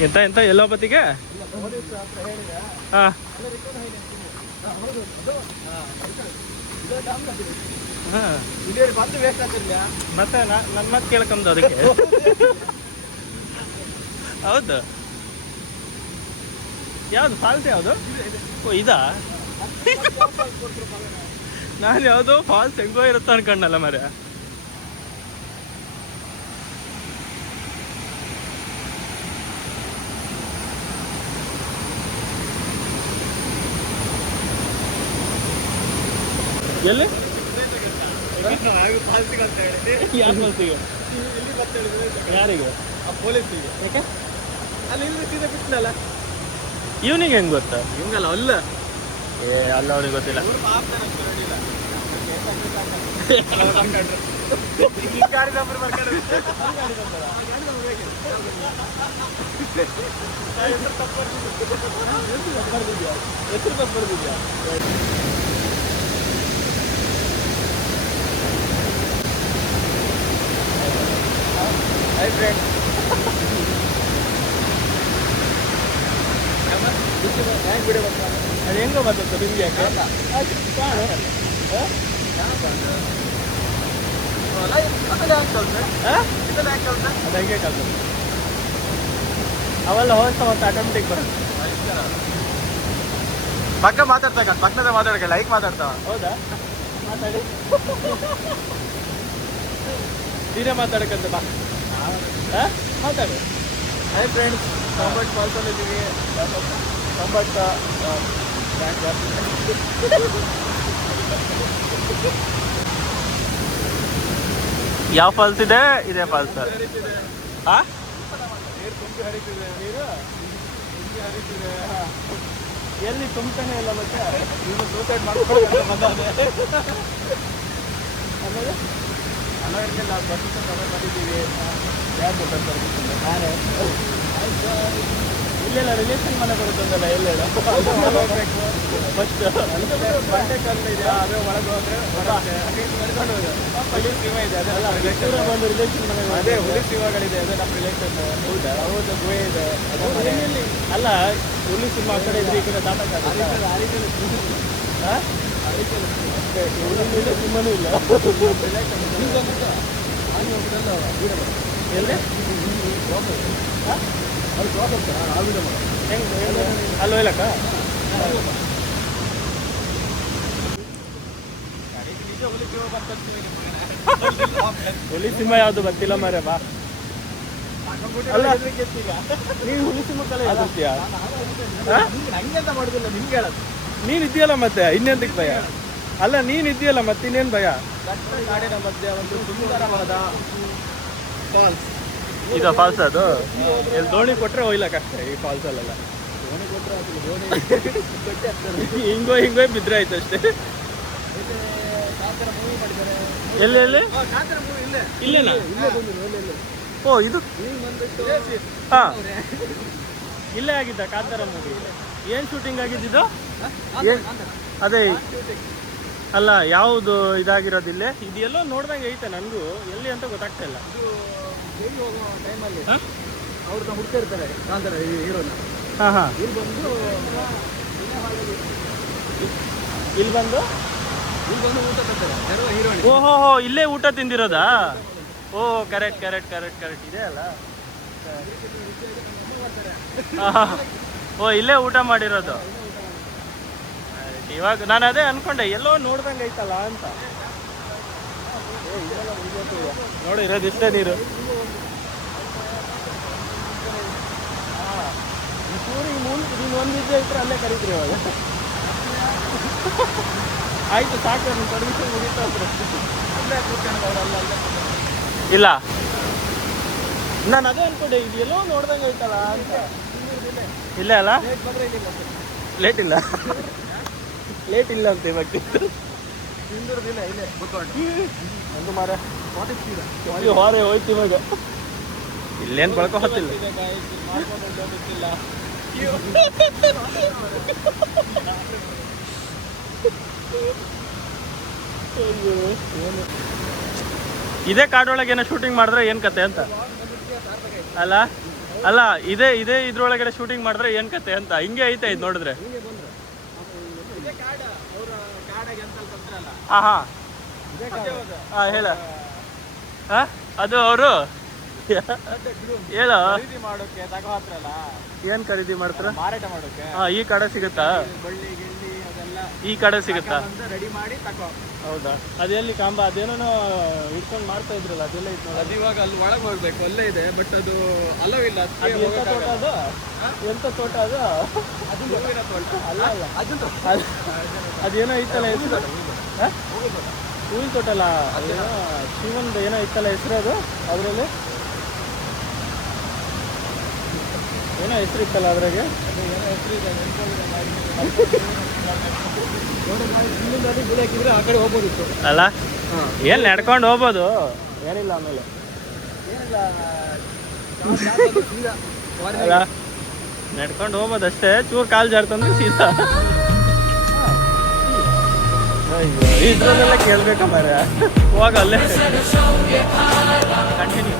ಎಂತ ಎಂತ ಎಲ್ಲೋ ಬತ್ತಿಗೆ ಹಾಂ ಹಾಂ ಮತ್ತೆ ನನ್ನ ಮತ್ತೆ ಕೇಳ್ಕೊಂಡ್ ಅದಕ್ಕೆ ಹೌದು ಯಾವುದು ಫಾಲ್ಸ್ ಯಾವುದು ಓ ಇದಾ ನಾನು ಯಾವುದೋ ಫಾಲ್ಸ್ ಹೆಂಗೋ ಇರುತ್ತೆ ಅನ್ಕೊಂಡಲ್ಲ ಮರೆ ಎಲ್ಲಿ ಯಾರಿಗೆ ಪೊಲೀಸಿಗೆ ಯಾಕೆ ಅಲ್ಲಿ ಇಲ್ಲಿ ಸೀದಾ ಬಿಟ್ಟನಲ್ಲ ಇವನಿಗೆ ಹೆಂಗೆ ಗೊತ್ತಾ ಹಿಂಗಲ್ಲ ಅಲ್ಲ ಏ ಅಲ್ಲ ಅವನಿಗೆ ಗೊತ್ತಿಲ್ಲ ಗಾಡಿ ನಂಬರ್ ಬರ್ಕೊಂಡು ಹೆಸರು ತಪ್ಪರ್ದಿದ್ಯಾ ಹಾಯ್ ಫ್ರೆಂಡ್ ಅದು ಹೆಂಗೋ ಬರ್ತದೆ ನಿಮ್ಗೆ ಯಾಕೆ ಅದು ಹೆಂಗೆ ಕಲ್ತದೆ ಅವೆಲ್ಲ ಹೋಗ್ತಾ ಮತ್ತೆ ಆಟೋಮೆಟಿಕ್ ಬರುತ್ತೆ ಪಕ್ಕ ಮಾತಾಡ್ತಾಗ ಪಕ್ಕದ ಮಾತಾಡಕ್ಕೆ ಲೈಕ್ ಮಾತಾಡ್ತಾವ ಹೌದಾ ಮಾತಾಡಿ ನೀನೇ ಮಾತಾಡಕ್ಕಂತ ಬಾ ಮಾತಾಡು ಹಾಯ್ ಫ್ರೆಂಡ್ಸ್ ಕಾಂಬಟ್ ಫಾಲ್ಸಲ್ಲಿ ಇದ್ದೀವಿ ಕಾಂಬಟ್ ಯಾವ ಫಾಲ್ಸ್ ಇದೆ ಇದೇ ಫಾಲ್ಸ್ ಹಾಂ ನೀರು ತುಂಬಿ ಹರಿತಿದೆ ನೀರು ತುಂಬಿ ಹರಿತಿದೆ ಎಲ್ಲಿ ತುಂಬ್ತಾನೆ ಇಲ್ಲ ಮತ್ತೆ ನೀವು ಸೂಸೈಡ್ ಮಾಡ್ಕೊಂಡು ಬಂದಾನೆ ಆಮೇಲೆ ಅಲ್ಲ ಬರ್ತಿದ್ದ ಬಂದಿದ್ದೀವಿ ಯಾರು ಗೊತ್ತಾಗ್ತಾರೆ ನಾನೇ ಇಲ್ಲೆಲ್ಲ ರಿಲೇಷನ್ ಮನೆ ಬರುತ್ತಂದಲ್ಲ ಎಲ್ಲೆಲ್ಲ ಫಸ್ಟ್ ಬಂಡೆ ಕಲ್ಲು ಇದೆ ಅದೇ ಒಳಗೆ ಹೋದ್ರೆ ನಡ್ಕೊಂಡು ಹೋದೆ ಹುಲಿ ಸಿಂಹ ಇದೆ ಅದೆಲ್ಲ ಬಂದು ರಿಲೇಷನ್ ಮನೆ ಅದೇ ಹುಲಿ ಸಿಂಹಗಳಿದೆ ಅದೇ ನಮ್ಮ ರಿಲೇಷನ್ ಹೌದಾ ಹೌದು ಗುಹೆ ಇದೆ ಅಲ್ಲ ಹುಲಿ ಸಿಂಹ ಆ ಕಡೆ ಇದ್ರೆ ಈ ಕಡೆ ದಾಟಕ್ಕಾಗಲ್ಲ ಸಿಂಹನೂ ಇಲ್ಲ ಎಲ್ಲಿ ಹೆಂಗೆ ಅಲ್ಲಿ ಹೋಗ್ಲಕ್ಕ ಹುಲಿ ಸಿಂಹ ಯಾವುದು ಗೊತ್ತಿಲ್ಲ ಮಾರ್ರೆ ಬಾ ಅಲ್ಲ ನೀನು ಹುಲಿ ಸಿಂಹ ಕಲೆ ಯಾವ್ದಿರ್ತೀಯಾ ನಂಗೆ ಅಂತ ಮಾಡುದಿಲ್ಲ ನಿಮ್ಗೆ ಹೇಳೋದು ನೀನ್ ಇದೆಯಲ್ಲ ಮತ್ತೆ ಇನ್ನೆಂದಕ್ಕೆ ಭಯ ಅಲ್ಲ ನೀನ್ ಇದೆಯಲ್ಲ ಮತ್ತೆ ಇನ್ನೇನು ಭಯ ಕಾಡಿನ ಮಧ್ಯೆ ಒಂದು ಸುಂದರವಾದ ಫಾಲ್ಸ್ ಇದು ಫಾಲ್ಸ್ ಅದು ಇಲ್ಲಿ ದೋಣಿ ಕೊಟ್ರೆ ಹೋಗ್ಲಕ್ಕಷ್ಟೇ ಈ ಫಾಲ್ಸ್ ಅಲ್ಲೆಲ್ಲ ದೋಣಿ ಕೊಟ್ಟರೆ ಅದು ದೋಣಿ ಕೊಟ್ಟೆ ಆಗ್ತಾರೆ ಹಿಂಗೋ ಬಿದ್ರೆ ಆಯ್ತು ಅಷ್ಟೇ ಕಾಂತಾರ ಮೂವಿ ಮಾಡಿದ್ದಾರೆ ಎಲ್ಲಿ ಎಲ್ಲಿ ಕಾಂತಾರ ಮೂವಿ ಇಲ್ಲೇ ಇಲ್ಲೇನಾ ಇಲ್ಲೇ ಬಂದಿರು ಇಲ್ಲೇ ಓ ಇದು ಈಗ ಬಂದ್ಬಿಟ್ಟು ಹಾ ಇಲ್ಲೇ ಆಗಿದ್ದ ಕಾಂತಾರ ಮೂವಿ ಏನು ಶೂಟಿಂಗ್ ಆಗಿದ್ದು ಅದೇ ಅಲ್ಲ ಯಾವುದು ಇದಾಗಿರೋದಿಲ್ಲ ಇದೆಲ್ಲೋ ನೋಡ್ದಂಗೆ ಐತೆ ನನಗೂ ಎಲ್ಲಿ ಅಂತ ಗೊತ್ತಾಗ್ತಾ ಇಲ್ಲ ಇದು ಹೇಗೆ ಹೋಗೋ ಟೈಮಲ್ಲಿ ಅವ್ರನ್ನ ಹುಡ್ತಿರ್ತಾರೆ ಕಾಂತಾರ ಹೀರೋನ ಹಾಂ ಹಾಂ ಇಲ್ಲಿ ಬಂದು ಇಲ್ಲಿ ಬಂದು ಊಟ ತರ್ತಾರೆ ಯಾರೋ ಹೀರೋಯಿನ್ ಓಹೋ ಇಲ್ಲೇ ಊಟ ತಿಂದಿರೋದಾ ಓ ಕರೆಕ್ಟ್ ಇದೆ ಅಲ್ಲ ಓ ಇಲ್ಲೇ ಊಟ ಮಾಡಿರೋದು ಇವಾಗ ನಾನು ಅದೇ ಅನ್ಕೊಂಡೆ ಎಲ್ಲೋ ನೋಡ್ದಂಗೆ ಐತಲ್ಲ ಅಂತ ನೋಡಿ ಇರೋದಿಷ್ಟೇ ನೀರು ಸೂರಿಗೆ ಮುಂದೆ ನೀನು ಒಂದು ಇದ್ದೇ ಇದ್ರೆ ಅಲ್ಲೇ ಕರೀತೀರಿ ಇವಾಗ ಆಯ್ತು ಸಾಕು ನಿಮ್ಮ ಪರ್ಮಿಷನ್ ಮುಗಿತಾ ಇಲ್ಲ ನಾನು ಅದೇ ಅನ್ಕೊಂಡೆ ಇದು ಎಲ್ಲೋ ನೋಡ್ದಂಗೆ ಐತಲ್ಲ ಅಂತ ಇಲ್ಲೇ ಅಲ್ಲ ಲೇಟ್ ಇಲ್ಲ ಅಂತ ಇವಾಗ ತಿಂದಿರೋದಿಲ್ಲ ಇಲ್ಲೇ ಕೂತ್ಕೊಂಡು ಒಂದು ಮಾರ ಹೊರೆ ಹೋಯ್ತು ಇವಾಗ ಇಲ್ಲೇನು ಬಳಕೋ ಹೊತ್ತಿಲ್ಲ ಇದೇ ಕಾಡೊಳಗೆ ಏನೋ ಶೂಟಿಂಗ್ ಮಾಡಿದ್ರೆ ಏನು ಕತೆ ಅಂತ ಅಲ್ಲ ಅಲ್ಲ ಇದೇ ಇದ್ರೊಳಗಡೆ ಶೂಟಿಂಗ್ ಮಾಡಿದ್ರೆ ಏನು ಕತೆ ಅಂತ ಹಿಂಗೆ ಐತೆ ಇದು ನೋಡಿದ್ರೆ. ಹಾಂ ಹಾಂ ಹಾಂ ಹೇಳ ಹಾಂ ಅದು ಅವರು ಹೇಳ ಮಾಡೋಕೆ ತಗೋ ಹತ್ರಲ್ಲ ಏನು ಖರೀದಿ ಮಾಡ್ತಾರ ಮಾರಾಟ ಮಾಡೋಕೆ. ಹಾಂ ಈ ಕಡೆ ಸಿಗುತ್ತಾ ಬಳ್ಳಿ ಗಿಳ್ಳಿ ಅದೆಲ್ಲ ಈ ಕಡೆ ಸಿಗುತ್ತಾ ರೆಡಿ ಮಾಡಿ ತಗೋ. ಹೌದಾ ಅದೆಲ್ಲಿ ಕಾಂಬ ಅದೇನೋ ಇಟ್ಕೊಂಡು ಮಾಡ್ತಾ ಇದ್ರಲ್ಲ ಅದೆಲ್ಲ ಇತ್ತು ನೋಡಿ. ಅದು ಇವಾಗ ಅಲ್ಲಿ ಒಳಗೆ ಹೋಗ್ಬೇಕು ಅಲ್ಲೇ ಇದೆ ಬಟ್ ಅದು ಅಲೋ ಇಲ್ಲ. ಅದು ಎಂಥ ತೋಟ ಅದು ಎಂಥ ತೋಟ ಅದು ಅದು ಹೂವಿನ ತೋಟ ಅಲ್ಲ ಅಲ್ಲ ಅದೇನೋ ಐತಲ್ಲ ಹೆಸರು ಹೂವಿನ ತೋಟ ಅಲ್ಲ ಅದೇನೋ ಶಿವಂದು ಏನೋ ಐತಲ್ಲ ಹೆಸರು ಅದು ಅದರಲ್ಲಿ ಏನೋ ಹೆಸರು ಇತ್ತಲ್ಲ ಅದ್ರಾಗೆ ಏನೋ ಹೆಸರು ಇದೆ ಹಾಕಿದ್ರೆ ಆ ಕಡೆ ಹೋಗ್ಬೋದಿತ್ತು ಅಲ್ಲ ಏನು ನಡ್ಕೊಂಡು ಹೋಗ್ಬೋದು ಏನಿಲ್ಲ ಆಮೇಲೆ ಅಲ್ಲ ನಡ್ಕೊಂಡು ಹೋಗ್ಬೋದು ಅಷ್ಟೇ ಚೂರು ಕಾಲು ಜಾರ್ತಂದ್ರೆ ಸೀದಾ ಇದ್ರಲ್ಲೆಲ್ಲ ಕೇಳ್ಬೇಕಂಬಾರ ಹೋಗ ಅಲ್ಲೇ ಕಂಟಿನ್ಯೂ